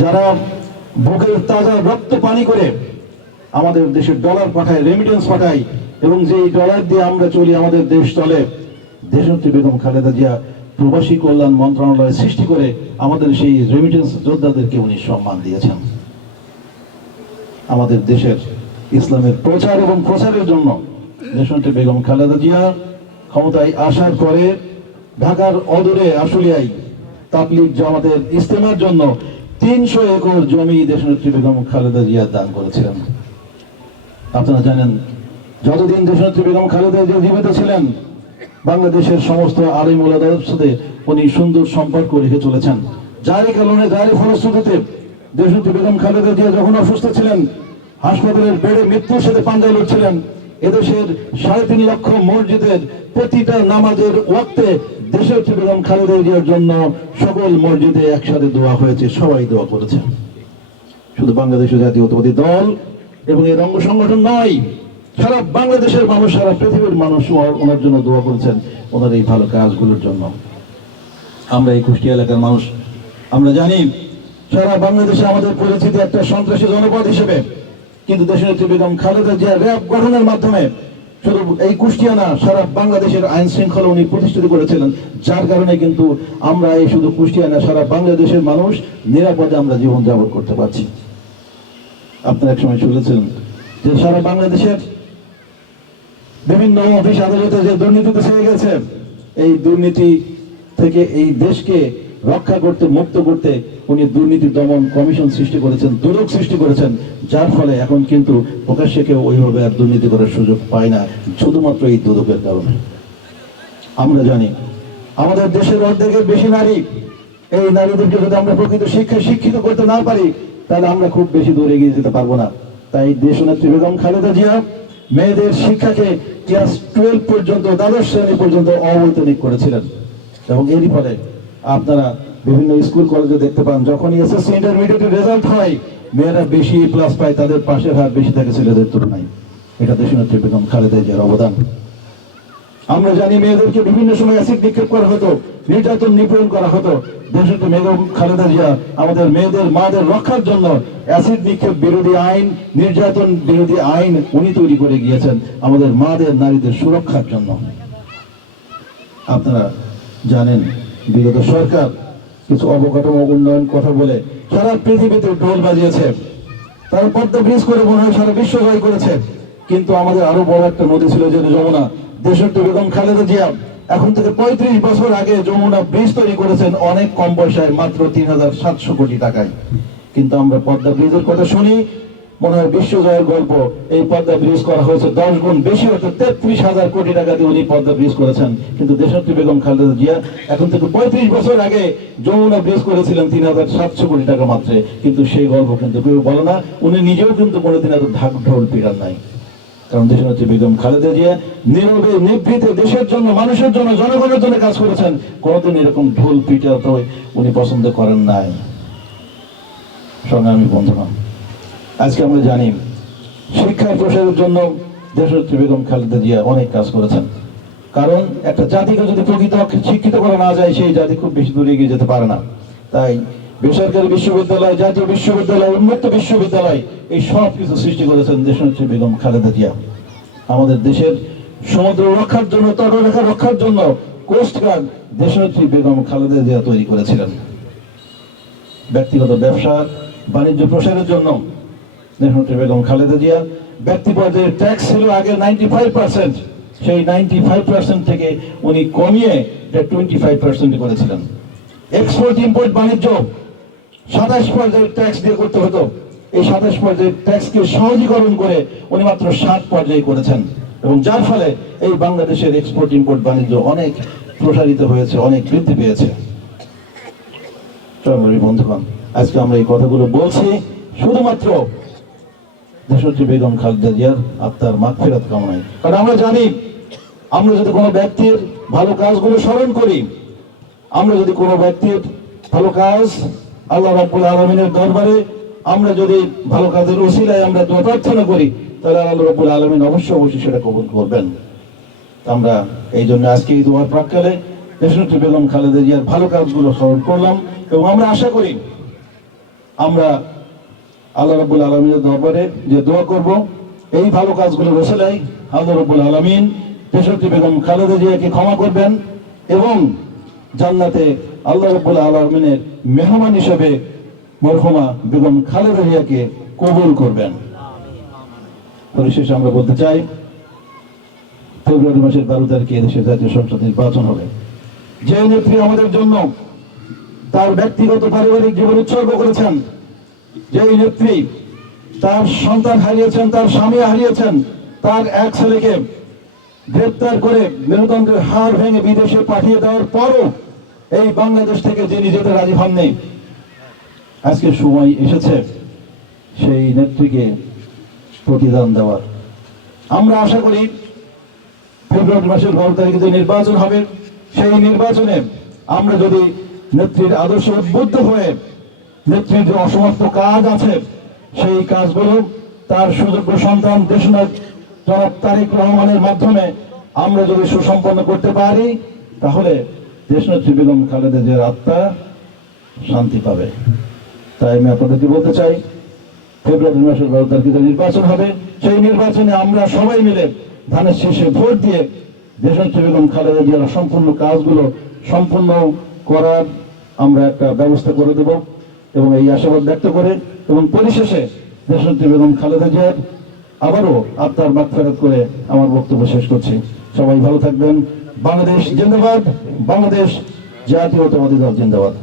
যারা বুকের তাজা রক্ত পানি করে আমাদের দেশে ডলার পাঠায়, রেমিটেন্স পাঠায়, এবং যেই ডলার দিয়ে আমরা চলি, আমাদের দেশ চলে, দেশনেত্রী বেগম খালেদা জিয়া প্রবাসী কল্যাণ মন্ত্রণালয় সৃষ্টি করে আমাদের সেই রেমিটেন্স যোদ্ধাদেরকে উনি সম্মান দিয়েছেন। আমাদের দেশের ইসলামের প্রচার এবং প্রসারের জন্য দেশনেত্রী বেগম খালেদা জিয়া ক্ষমতায় আসার পরে ঢাকার অদূরে আশুলিয়ায় তাবলীগ জামাতের ইজতেমার জন্য 300 একর জমি দেশনেত্রী বেগম খালেদা জিয়া দান করেছিলেন। আপনারা জানেন, যতদিন দেশনেত্রী বেগম খালেদা জিয়া জীবিত ছিলেন, বাংলাদেশের সমস্ত আলিম ওলামাদের সাথে উনি সুন্দর সম্পর্ক রেখে চলেছেন। যারই কারণে, যারই ফলশ্রুতিতে দেশনেত্রী বেগম খালেদা জিয়া যখন অসুস্থ ছিলেন, হাসপাতালের বেডে মৃত্যুর সাথে পাঞ্জা লড়ছিলেন, এদেশের 3.5 লক্ষ মসজিদের প্রতিটা নামাজের ওয়াক্তে দেশনেত্রী বেগম খালেদা জিয়ার জন্য সকল মসজিদে একসাথে দোয়া হয়েছে, সবাই দোয়া করেছেন। শুধু বাংলাদেশের জাতীয়তাবাদী দল এবং এর অঙ্গ সংগঠন নয়, সারা বাংলাদেশের মানুষ, সারা পৃথিবীর মানুষ ওনার জন্য দোয়া করেছেন, ওনার এই ভালো কাজগুলোর জন্য। আমরা এই কুষ্টিয়া এলাকার মানুষ, আমরা জানি সারা বাংলাদেশে আমাদের পরিচিত একটা সন্ত্রাসী জনপদ হিসেবে, কিন্তু দেশনেত্রী বেগম খালেদা জিয়া র্যাব গঠনের মাধ্যমে শুধু এই কুষ্টিয়া না, সারা বাংলাদেশের আইন শৃঙ্খলা উনি প্রতিষ্ঠিত করেছিলেন, যার কারণে কিন্তু আমরা এই শুধু কুষ্টিয়া না, সারা বাংলাদেশের মানুষ নিরাপদে আমরা জীবনযাপন করতে পারছি। আপনারা এক সময় শুনেছিলেন যে সারা বাংলাদেশের বিভিন্ন অফিস আদালতে যে দুর্নীতিতে ছেয়ে গেছে, এই দুর্নীতি থেকে এই দেশকে রক্ষা করতে, মুক্ত করতে উনি দুর্নীতি দমন কমিশন সৃষ্টি করেছেন, দুদক সৃষ্টি করেছেন, যার ফলে এখন কিন্তু প্রকাশ্যে কেউ ওইভাবে আর দুর্নীতি করার সুযোগ পায় না, শুধুমাত্র এই দুদকের কারণে। আমরা জানি আমাদের দেশের অর্ধেকের বেশি নারী, এই নারীদেরকে যদি আমরা প্রকৃত শিক্ষায় শিক্ষিত করতে না পারি, তাহলে আমরা খুব বেশি দূরে এগিয়ে যেতে পারবো না। তাই দেশনেত্রী বেগম খালেদা জিয়া মেয়েদের শিক্ষাকে ক্লাস 12 পর্যন্ত, দ্বাদশ শ্রেণী পর্যন্ত অবৈতনিক করেছিলেন, এবং এরই ফলে আপনারা বিভিন্ন স্কুল কলেজে দেখতে পান, যখনই এসএসসি ইন্টারমিডিয়েটের রেজাল্ট হয়, মেয়েরা বেশি প্লাস পায়, তাদের পাশের হার বেশি থাকে ছেলেদের তুলনায়। এটা দেশনেত্রী বেগম খালেদা জিয়ার অবদান। আমরা জানি মেয়েদেরকে বিভিন্ন সময় অ্যাসিড নিক্ষেপ করা হতো, নির্যাতন নিপীড়ন করা হতো। দেশনেত্রী বেগম খালেদা জিয়া আমাদের মেয়েদের, মাদের রক্ষার জন্য অ্যাসিড নিক্ষেপ বিরোধী আইন, নির্যাতন বিরোধী আইন উনি তৈরি করে গিয়েছেন আমাদের মাদের, নারীদের সুরক্ষার জন্য। আপনারা জানেন বিগত সরকার কিছু অবকাঠামো উন্নয়ন কথা বলে সারা পৃথিবীতে ঢোল বাজিয়েছে, তারা পদ্মা ব্রিজ করে মনে হয় সারা বিশ্ব জয় করেছে, কিন্তু আমাদের আরো বড় একটা নদী ছিল যে যমুনা। দেশনেত্রী বেগম খালেদা জিয়া এখন থেকে 35 বছর আগে যমুনা ব্রিজ তৈরি করেছেন অনেক কম পয়সায়, মাত্র 3700 কোটি টাকায়। কিন্তু আমরা পদ্মা ব্রিজের কথা শুনি, মনে হয় বিশ্বজয়ের গল্প। এই পদ্মা ব্রিজ করা হয়েছে 10 গুণ বেশি, অর্থাৎ 33,000 কোটি টাকা দিয়ে উনি পদ্মা ব্রিজ করেছেন। কিন্তু দেশনেত্রী বেগম খালেদা জিয়া এখন থেকে 35 বছর আগে যমুনা ব্রিজ করেছিলেন 3700 কোটি টাকা মাত্রে, কিন্তু সেই গল্প কিন্তু কেউ বলে না। উনি নিজেও কিন্তু কোনোদিন এত ঢাক ঢোল পিটান নাই, কারণ দেশনেত্রী বেগম খালেদা জিয়া নীরবে নিভৃতে দেশের জন্য, মানুষের জন্য, জনগণের জন্য কাজ করেছেন। কোনোদিন এরকম ঢোল পিটাতে উনি পছন্দ করেন নাই। সংগ্রামী বন্ধুরা, আজকে আমরা জানি শিক্ষার প্রসারের জন্য দেশনেত্রী বেগম খালেদা জিয়া অনেক কাজ করেছেন, কারণ একটা জাতিকে যদি প্রকৃত শিক্ষিত করা না যায়, সেই জাতি খুব বেশি দূরে এগিয়ে যেতে পারে না। তাই বেসরকারি বিশ্ববিদ্যালয়, জাতীয় বিশ্ববিদ্যালয়, উন্মুক্ত বিশ্ববিদ্যালয়, এই সব কিছু সৃষ্টি করেছেন দেশনেত্রী বেগম খালেদা জিয়া। আমাদের দেশের সমুদ্র রক্ষার জন্য, তটরেখা রক্ষার জন্য কোস্ট গার্ড দেশনেত্রী বেগম খালেদা জিয়া তৈরি করেছিলেন। ব্যক্তিগত ব্যবসা বাণিজ্য প্রসারের জন্য দেশনেত্রী বেগম খালেদা জিয়া ব্যক্তি পর্যায়ে ট্যাক্স ছিল আগে 95%, সেই 95% থেকে উনি কমিয়ে 25% করেছিলেন। এক্সপোর্ট ইম্পোর্ট বাণিজ্য 27 পর্যায়ে ট্যাক্স দিয়ে করতে হতো, এই 27 পর্যায়ে ট্যাক্সকে সহজীকরণ করে উনি মাত্র 7 পর্যায়ে করেছেন, এবং যার ফলে এই বাংলাদেশের এক্সপোর্ট ইম্পোর্ট বাণিজ্য অনেক প্রসারিত হয়েছে, অনেক বৃদ্ধি পেয়েছে। বন্ধুগণ, আজকে আমরা এই কথাগুলো বলছি শুধুমাত্র দেশনেত্রী বেগম খালেদা জিয়ার আত্মার মাগফিরাত কামনায়। কারণ আমরা জানি, আমরা যদি কোনো ব্যক্তির ভালো কাজগুলো স্মরণ করি, আমরা যদি কোনো ব্যক্তির ভালো কাজ আল্লাহ রাব্বুল আলামিনের দরবারে আমরা যদি ভালো কাজের ওসিলায় আমরা দোয়া প্রার্থনা করি, তাহলে আল্লাহ রাব্বুল আলামিন অবশ্যই সেটা কবুল করবেন। আমরা এই জন্য আজকে এই দোয়ার প্রাক্কালে দেশনেত্রী বেগম খালেদা জিয়ার ভালো কাজগুলো স্মরণ করলাম, এবং আমরা আশা করি আমরা আল্লাহ রাব্বুল আলামিনের দরবারে যে দোয়া করব, এই ভালো কাজগুলো রসেলাই আল্লাহ রাব্বুল আলামিন দেশনেত্রী বেগম খালেদা জিয়াকে ক্ষমা করবেন এবং জান্নাতে আল্লাহ রাব্বুল আলামিনের মেহমান হিসেবে মরহুমা বেগম খালেদা জিয়াকে কবুল করবেন। পরিশেষে আমরা বলতে চাই, ফেব্রুয়ারি মাসের 12 তারিখে দেশের জাতীয় সংসদ নির্বাচন হবে। যে নেত্রী আমাদের জন্য তার ব্যক্তিগত পারিবারিক জীবন উৎসর্গ করেছেন, যেই নেত্রী তার সন্তান হারিয়েছেন, তার স্বামী হারিয়েছেন, তার এক ছেলেকে গ্রেপ্তার করে মেরুদণ্ডের হাড় ভেঙে বিদেশে পাঠিয়ে দেওয়ার পরও এই বাংলাদেশ থেকে যিনি যেতে রাজি হননি, আজকে সময় এসেছে সেই নেত্রীকে প্রতিদান দেওয়ার। আমরা আশা করি ফেব্রুয়ারি মাসের 12 তারিখে যে নির্বাচন হবে, সেই নির্বাচনে আমরা যদি নেত্রীর আদর্শে উদ্বুদ্ধ হয়ে নেত্রীর যে অসমাপ্ত কাজ আছে সেই কাজগুলো তার সুযোগ্য সন্তান দেশনায়ক জনাব তারেক রহমানের মাধ্যমে আমরা যদি সুসম্পন্ন করতে পারি, তাহলে দেশনেত্রী বেগম খালেদা জিয়ার আত্মা শান্তি পাবে। তাই আমি আপনাদেরকে বলতে চাই, ফেব্রুয়ারি মাসের 12 তারিখে যে নির্বাচন হবে, সেই নির্বাচনে আমরা সবাই মিলে ধানের শীষে ভোট দিয়ে দেশনেত্রী বেগম খালেদা জিয়ার সম্পূর্ণ কাজগুলো সম্পূর্ণ করার আমরা একটা ব্যবস্থা করে দেব এবং এই আশাবাদ ব্যক্ত করে এবং পরিশেষে দেশনেত্রী বেগম খালেদা জিয়ার আবারও আত্মার মাগফিরাত করে আমার বক্তব্য শেষ করছি। সবাই ভালো থাকবেন। বাংলাদেশ জিন্দাবাদ, বাংলাদেশ জাতীয়তাবাদী দল জিন্দাবাদ।